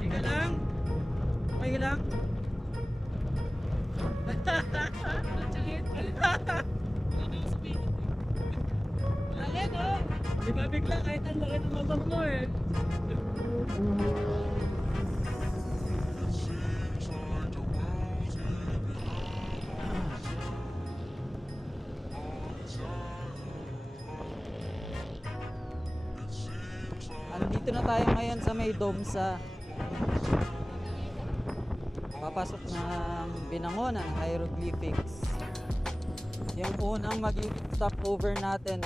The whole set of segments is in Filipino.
Higa lang. Okay lang. Laki no? Di ba bigla kahit ang laki ng motor mo eh. Andito na tayo ngayon sa may Domsa. Papasok ng Binangonan Hieroglyphics. Yung unang magiging stopover natin.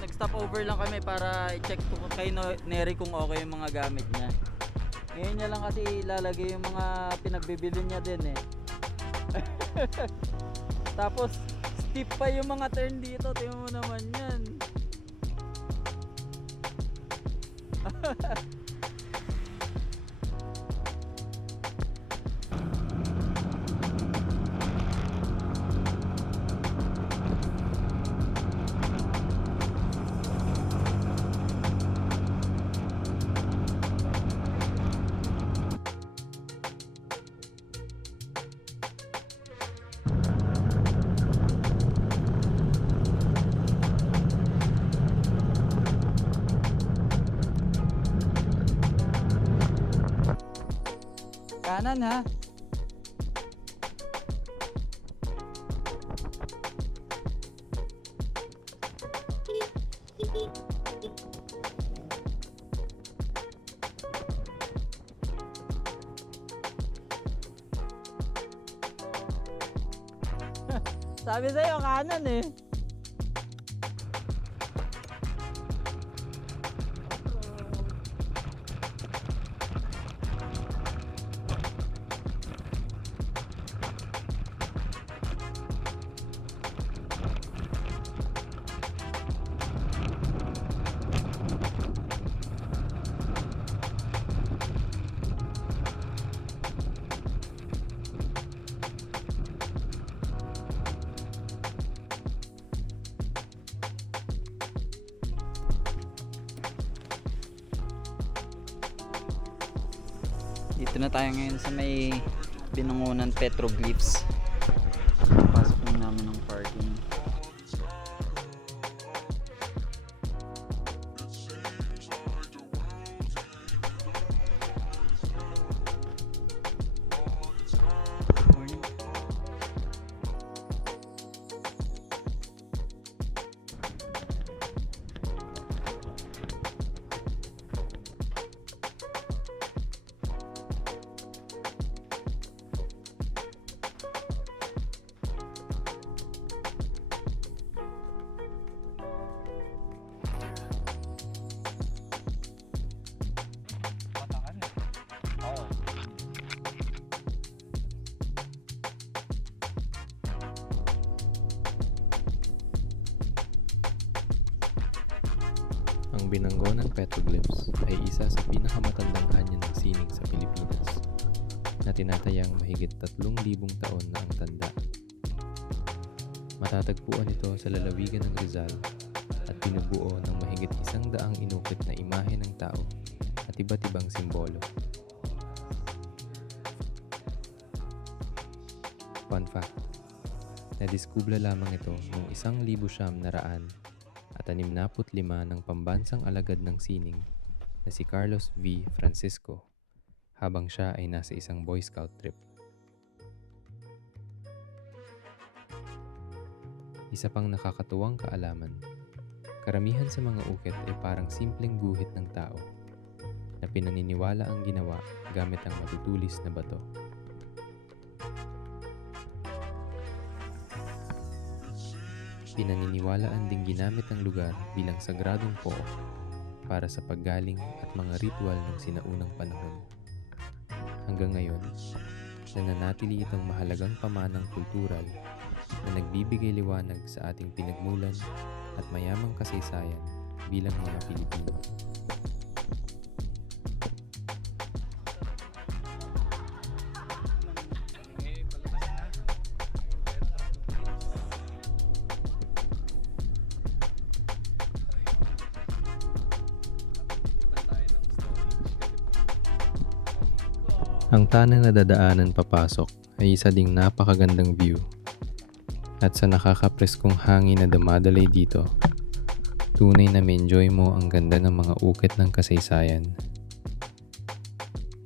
Nag-stopover lang kami para i-check kay Neri kung okay yung mga gamit niya. Ngayon niya lang kasi ilalagay yung mga pinagbibili niya din eh. Tapos steep pa yung mga turn dito. Tingnan mo naman yan. Kanan ha. Sabi sa'yo kanan eh. Dito na tayo ngayon sa may Binangonan Petroglyphs. Pasok lang namin ng parking. Morning. Ang Binangonan Petroglyphs ay isa sa pinakamatandang anyo ng sining sa Pilipinas na tinatayang mahigit 3,000 taon na ang tanda. Matatagpuan ito sa lalawigan ng Rizal at binubuo ng mahigit 100 inukit na imahe ng tao at iba't ibang simbolo. Fun fact, nadiskubla lamang ito noong 1965 at 65 ng pambansang alagad ng sining na si Carlos V. Francisco habang siya ay nasa isang Boy Scout trip. Isa pang nakakatuwang kaalaman, karamihan sa mga ukit ay parang simpleng guhit ng tao na pinaniniwala ang ginawa gamit ang matutulis na bato. Pinaniniwalaan ding ginamit ang lugar bilang sagradong pook para sa paggaling at mga ritual ng sinaunang panahon. Hanggang ngayon, nananatili itong mahalagang pamanang kultural na nagbibigay liwanag sa ating pinagmulan at mayamang kasaysayan bilang mga Pilipino. Ang tanang na dadaanan papasok ay isa ding napakagandang view. At sa nakakapreskong hangin na dumadaloy dito, tunay na ma-enjoy mo ang ganda ng mga ukit ng kasaysayan.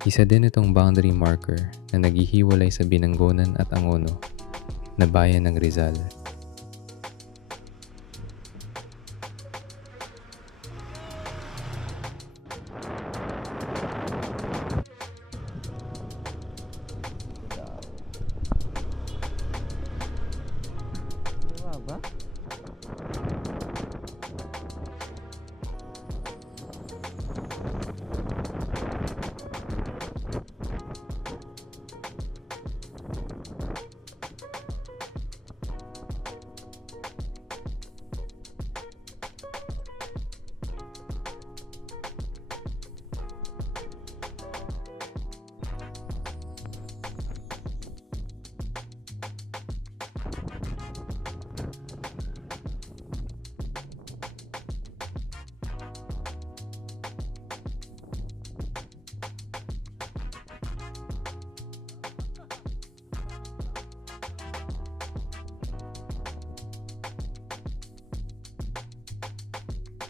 Isa din itong boundary marker na naghihiwalay sa Binangonan at Angono na bayan ng Rizal. Diba ba?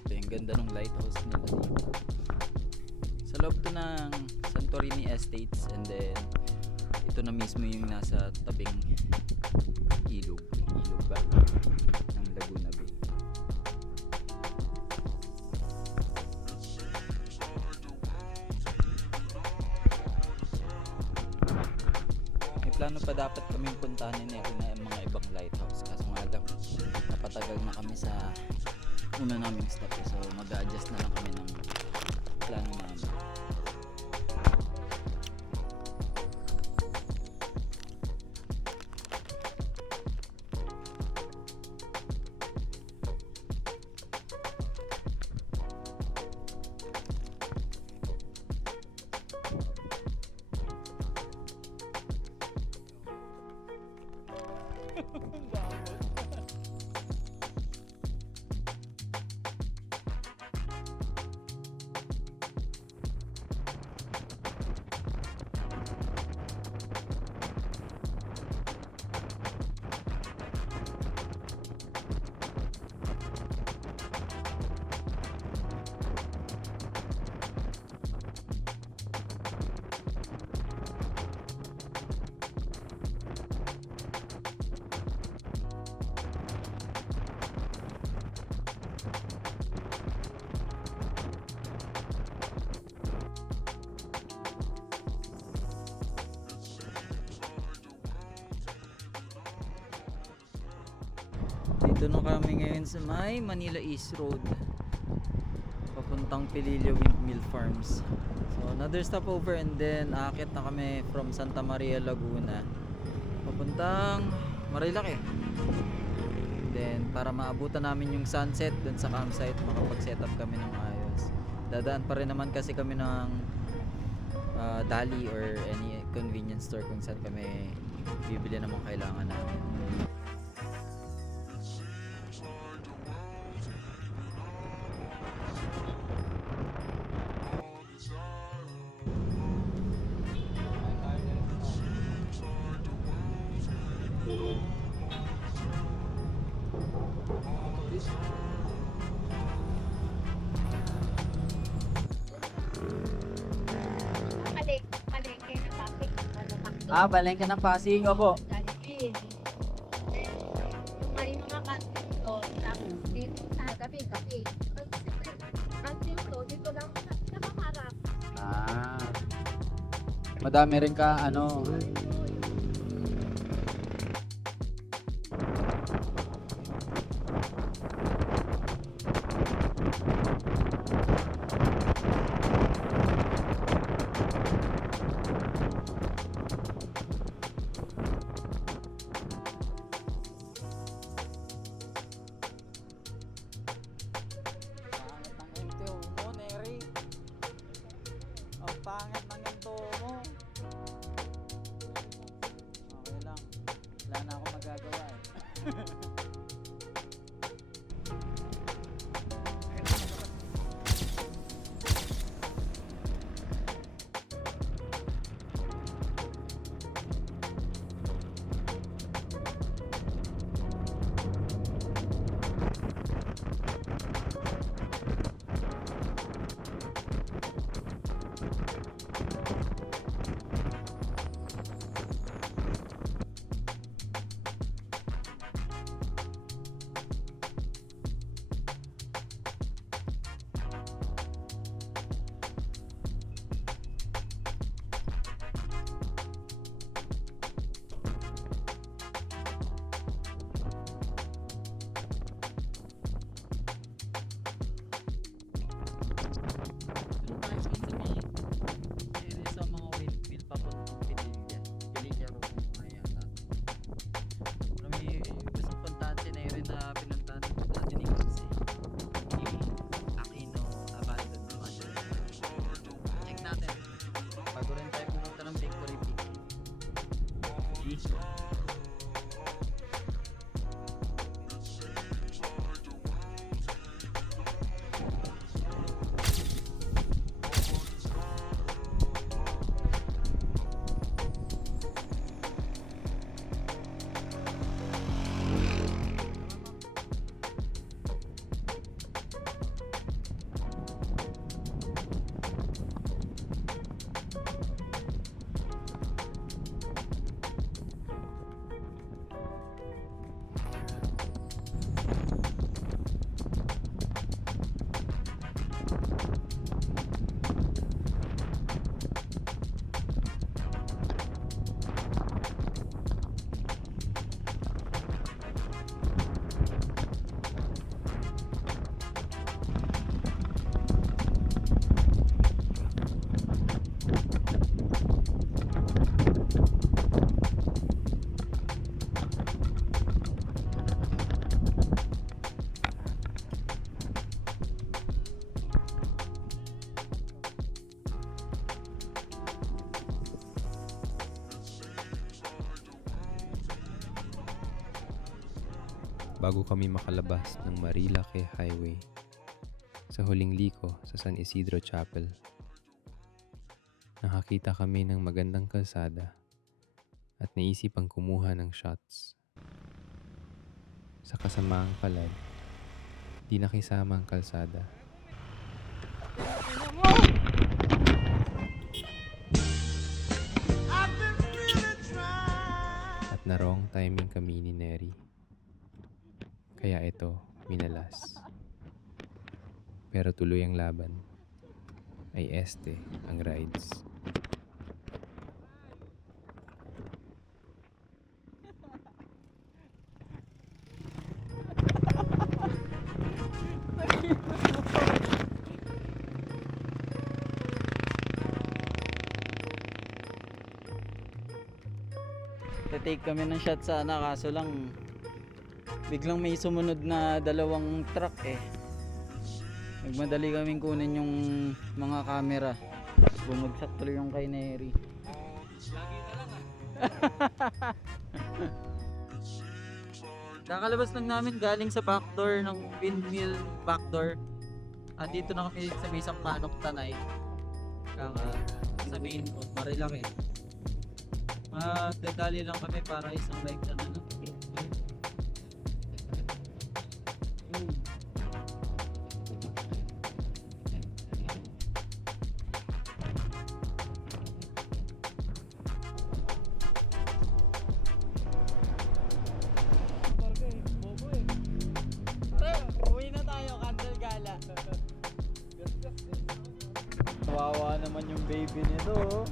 Ito yung ganda ng lighthouse nila dito. Sa loob to ng Santorini Estates, and then ito na mismo yung nasa tabing ilog ba? Ng Laguna Bay. May plano pa dapat kaming puntahan ni Neri na mga ibang lighthouse, kaso nga lang napatagal na kami sa una naming stop, so mag-a-adjust na lang kami ng plano namin. Dito na kami ngayon sa may Manila East Road, papuntang Pililio Windmill Farms. So another stopover, and then aakit na kami from Santa Maria, Laguna papuntang Marilaki. Then para maabutan namin yung sunset dun sa campsite, makapag-set up kami ng ayos. Dadaan pa rin naman kasi kami ng Dali or any convenience store kung saan kami bibili ng mga kailangan namin. Palengke na Pasig. Balengke ng Pasig, opo. Jollibee. May mga kantin doon. Tapos dito sa gabi. Kantin to, dito lang nakaharap. Madami rin ka ano. Pangit ng ginto mo. Okay lang. Wala na akong magagawa eh. Bago kami makalabas ng Marilake Highway sa huling liko sa San Isidro Chapel, nakakita kami ng magandang kalsada at naisipang kumuha ng shots. Sa kasamaang palad, di nakisama ang kalsada. At na wrong timing kami ni Neri. Kaya ito, minalas. Pero tuloy ang laban. Ay este ang rides. Take kami ng shot sana, kaso lang biglang may sumunod na dalawang truck eh. Nagmadali kaming kunin yung mga camera. Bumagsak tuloy yung kay Neri. Lagi na lang Kakalabas lang namin galing sa backdoor ng windmill backdoor. At dito na kami sa may Sampaloc Tanay. Kaka sabihin ko, Marilaki. Dadali lang kami para isang live na ano. Uwi na tayo, cancel gala. Kawawa naman yung baby nito. Oh.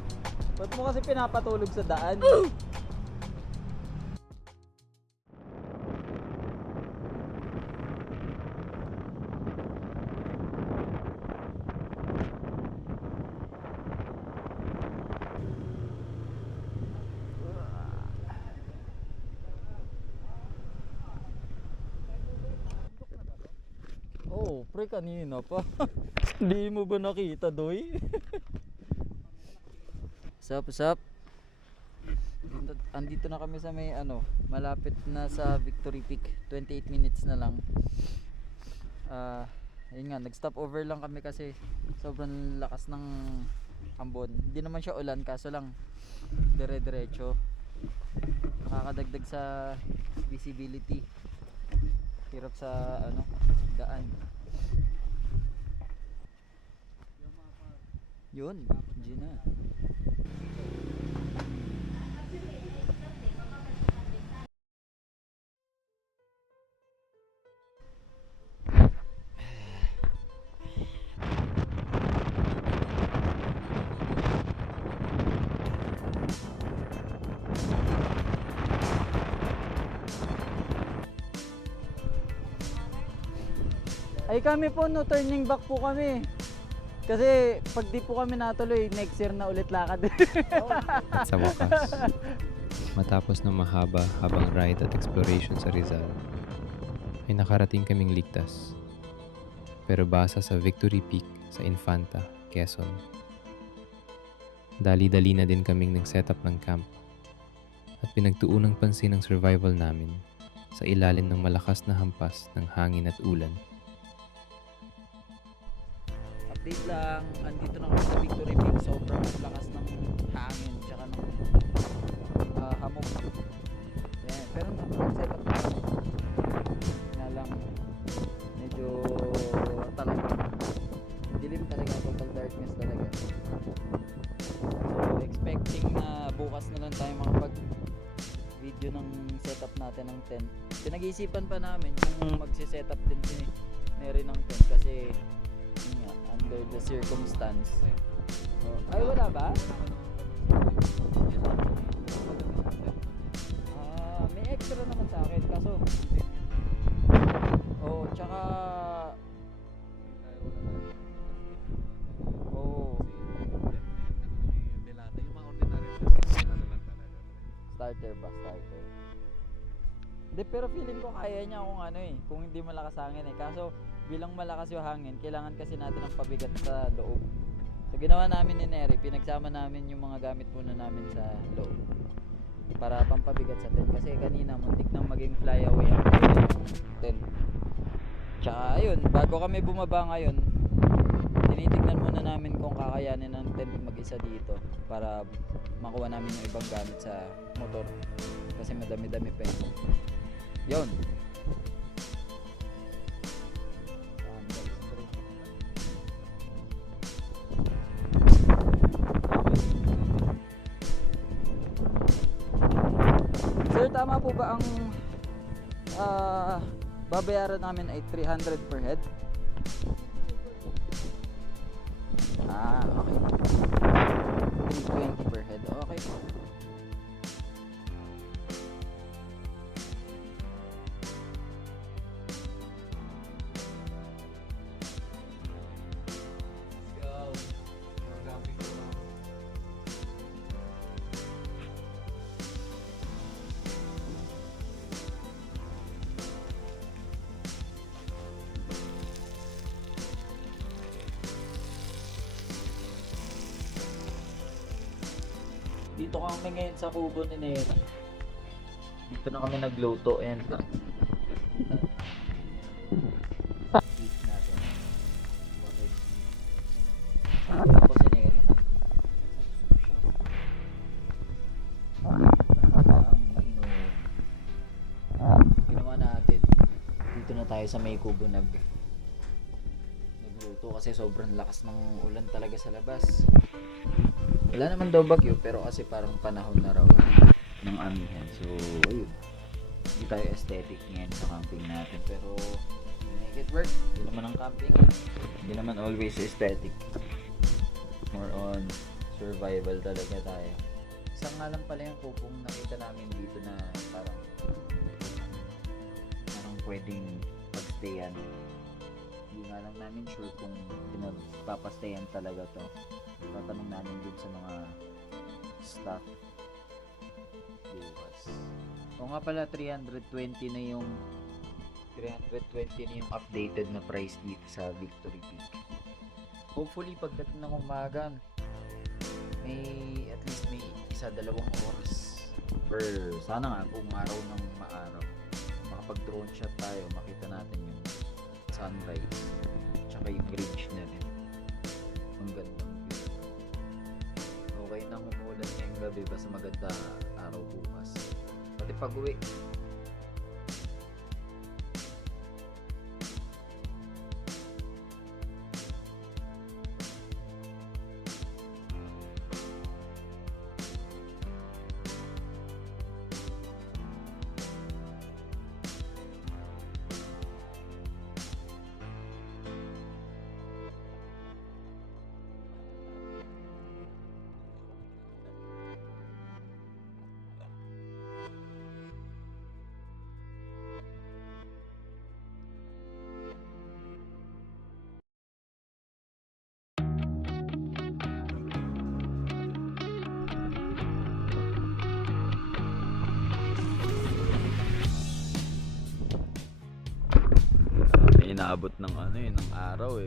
Ba't mo kasi pinapatulog sa daan? Oh, pre, kanina pa. Hindi mo ba nakita, Doy? Sup? Andito na kami sa may malapit na sa Victory Peak. 28 minutes na lang. Ayun nga, nag-stop over lang kami kasi sobrang lakas ng ambon. Hindi naman siya ulan, kaso lang dire-diretso. Nakakadagdag sa visibility. Hirap sa daan. Yun, Gina. Ay kami po, no, turning back po kami. Kasi pag di po kami natuloy, next year na ulit lakad. At sa wakas, matapos ng mahaba-habang ride at exploration sa Rizal, ay nakarating kaming ligtas. Pero basa sa Victory Peak sa Infanta, Quezon. Dali-dali na din kaming nag-setup ng camp at pinagtuunang pansin ang survival namin sa ilalim ng malakas na hampas ng hangin at ulan. Update lang, andito na kami sa Victory Peak. Sobrang lakas ng hangin tsaka ng hamog. Yan. Pero nag-set up na kami. Nga lang, medyo talaga dilim talaga, total darkness talaga. So expecting na bukas na lang tayo makapag video ng setup natin ng tent. Pinag-iisipan pa namin kung magse-setup din si Mary ng tent kasi yun nga, under the circumstance. Oh, ay wala ba? May extra naman sa akin kaso tsaka starter ba? Starter. Hindi, pero feeling ko kaya niya kung ano kung hindi malakas hangin kaso bilang malakas yung hangin, kailangan kasi natin ng pabigat sa loob. So ginawa namin ni Neri, pinagsama namin yung mga gamit muna namin sa loob para pampabigat sa tent kasi kanina muntik nang maging flyaway ang tent. Tsaka ayun, bago kami bumaba ngayon, tinitignan muna namin kung kakayanin ng tent mag-isa dito para makuha namin yung ibang gamit sa motor kasi madami-dami pa yun. Sir, tama po ba ang babayaran namin ay 300 per head? Okay. 320 per head. Okay po. Dito kami ngayon sa kubo ni Nera. Dito na kami nagluto and beef natin. Tapos si Nera ginawa natin. Dito na tayo sa may kubo nagluto kasi sobrang lakas ng ulan talaga sa labas. Wala naman daw bagyo pero kasi parang panahon na raw ng amihan. So ayun, hindi tayo aesthetic ngayon sa camping natin pero we make it work. Hindi naman ang camping, hindi naman always aesthetic, more on survival talaga tayo. Isang nga lang pala yung kupong nakita namin dito na parang pwedeng pagstayan. Hindi nga lang namin sure kung pinagpapastayan talaga to. Tatanong namin dun sa mga staff bukas. O nga pala, 320 na yung updated na price dito sa Victory Peak. Hopefully pagdating ng umaga may at least may 1-2 oras or sana nga kung araw ng maaraw makapag drone shot tayo, makita natin yung sunrise tsaka yung ridge na rin. Ang ganda. Okay nang umuulan ngayong gabi basta maganda araw bukas. Pati pag-uwi inaabot ng ng araw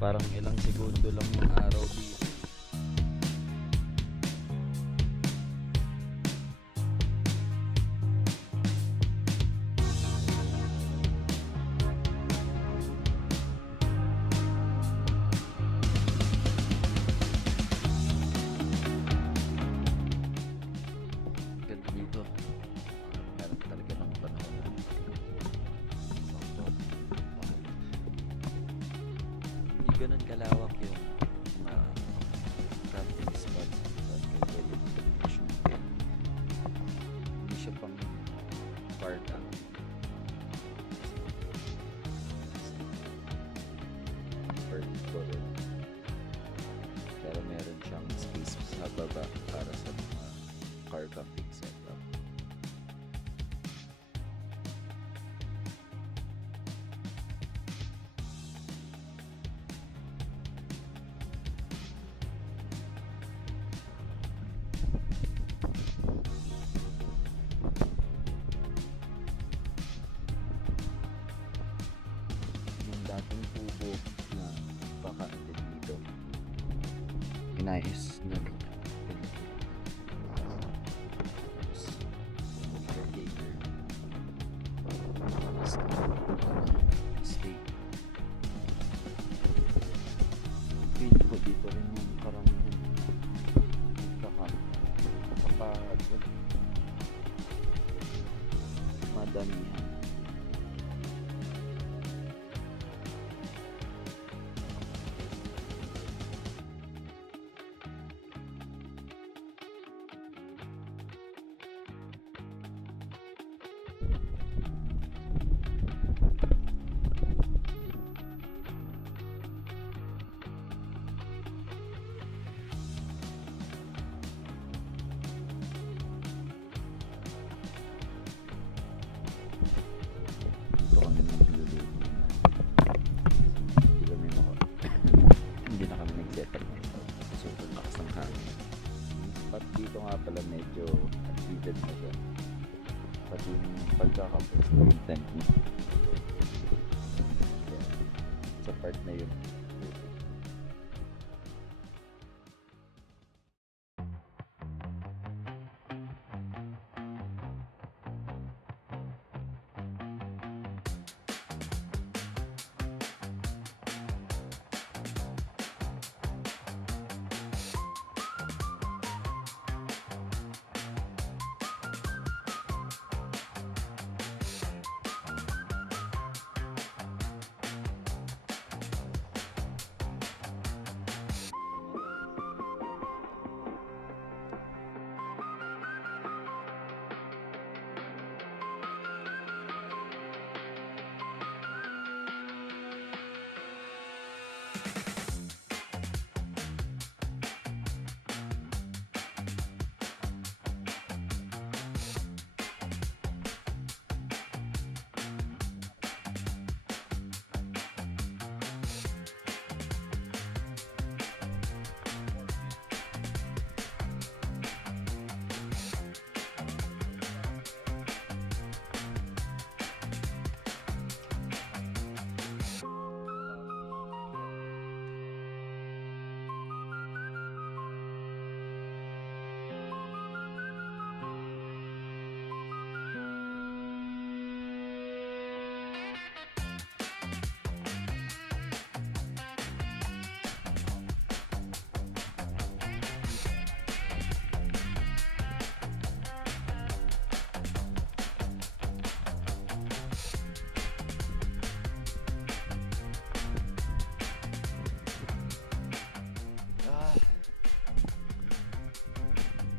parang ilang segundo lang yung araw dito. ganun kalawak yung camping spots. Saan kayo pwede mag-shooting. Hindi siya pang car camping. Or rin. Pero meron siyang space sa baba para sa mga car camping setup. Yung dating tubo na baka dito inayos na rin. Steak. Feeling ko dito rin yung karamihan kapag madamihan. Dito kami nagluluto na. Hindi na kami nag-set up nito. Super lakas ng hangin. But dito nga pala medyo updated na siya. Pati yung pagkakapos ng tent niya. Yeah. Sa part na yun.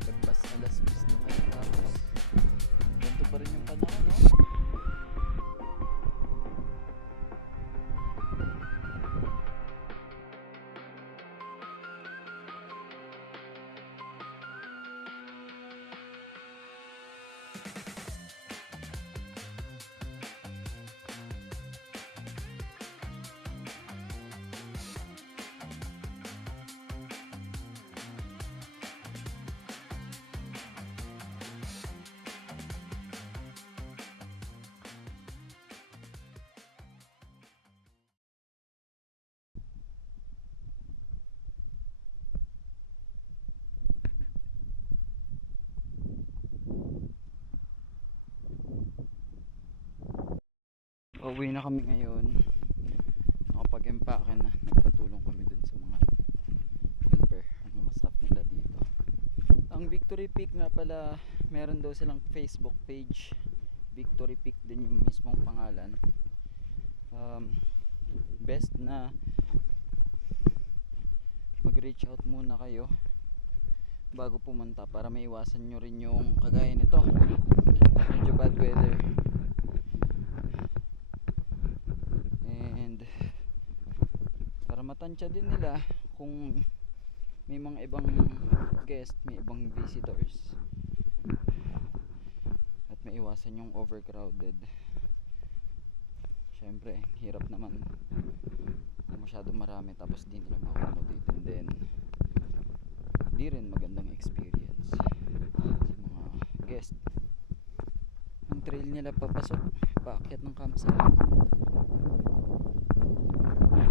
Lagpas alas 10 na kayo tapos ganito pa rin yung panahon, no? Pauwi na kami ngayon. Nakapag-empake na. Nagpatulong kami dun sa mga helper, mga staff nila dito. Ang Victory Peak nga pala, meron daw silang Facebook page. Victory Peak din yung mismong pangalan. Best na mag-reach out muna kayo bago pumunta para maiwasan nyo rin yung kagaya nito, medyo bad weather. And para matansya din nila kung may mga ibang guest, may ibang visitors, at maiwasan yung overcrowded. Syempre hirap naman kung masyado marami tapos di nila ma-accommodate, and then di rin magandang experience sa mga guest. Ang trail nila papasok, paakyat ng campsite. Ayan.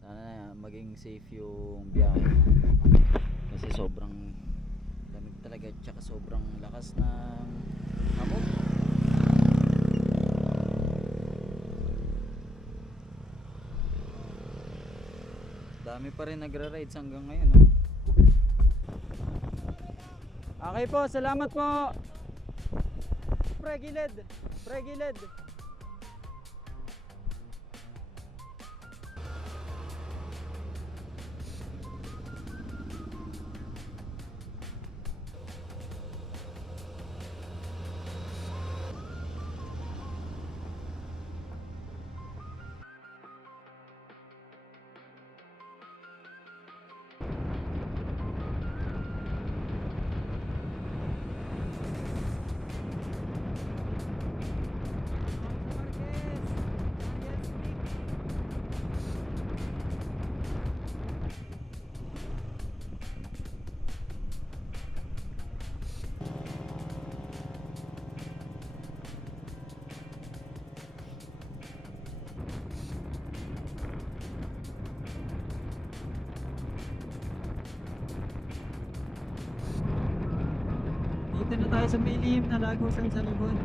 Sana maging safe yung biyahe kasi sobrang lamig talaga, tsaka sobrang lakas ng hamog. Dami pa rin nagra-rides hanggang ngayon, oh. Okay po, salamat po. Pre gilid, pre gilid. Dito na tayo sa may lihim na Lagusan sa likod.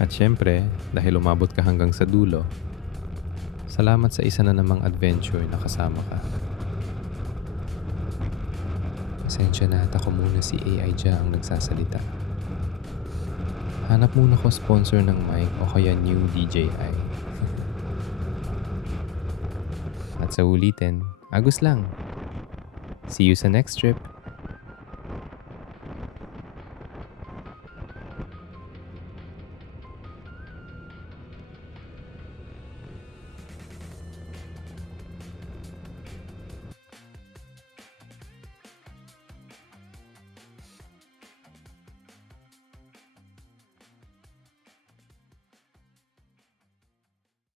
At syempre, dahil umabot ka hanggang sa dulo, salamat sa isa na namang adventure na kasama ka. Pasensya na at ako muna, si AI Ja ang nagsasalita. Hanap muna ko sponsor ng mic o kaya new DJI. At sa ulitin, Agus lang. See you sa next trip.